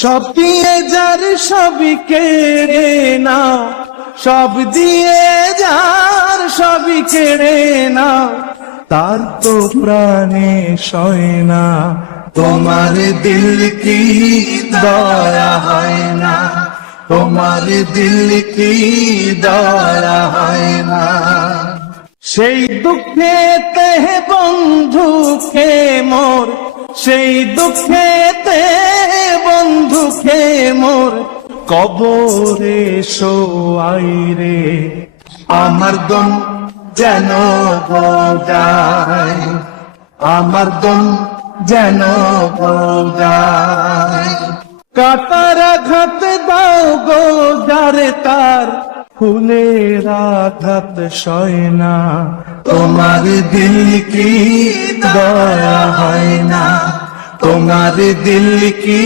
সব দিয়ে যার সবই কেড়ে নাও, সব দিয়ে যার সবই কেড়ে নাও, তার তো প্রাণে সয় না। তোমার দিল কি দয়া হয় না, তোমার দিল কি দয়া হয় না। সেই দুঃখেতে বন্ধুকে মোর, সেই দুঃখেতে বন্ধুকে মোর কবরে শোয়াই রে। আমার দম যেন যায়, আমার দম যেন যায়। কাটার আঘাত দাও গো যারে, তার ফুলের আঘাত সয় না। তোমার দিল কি দয়া হয় না, তোমার দিল কি